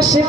Cache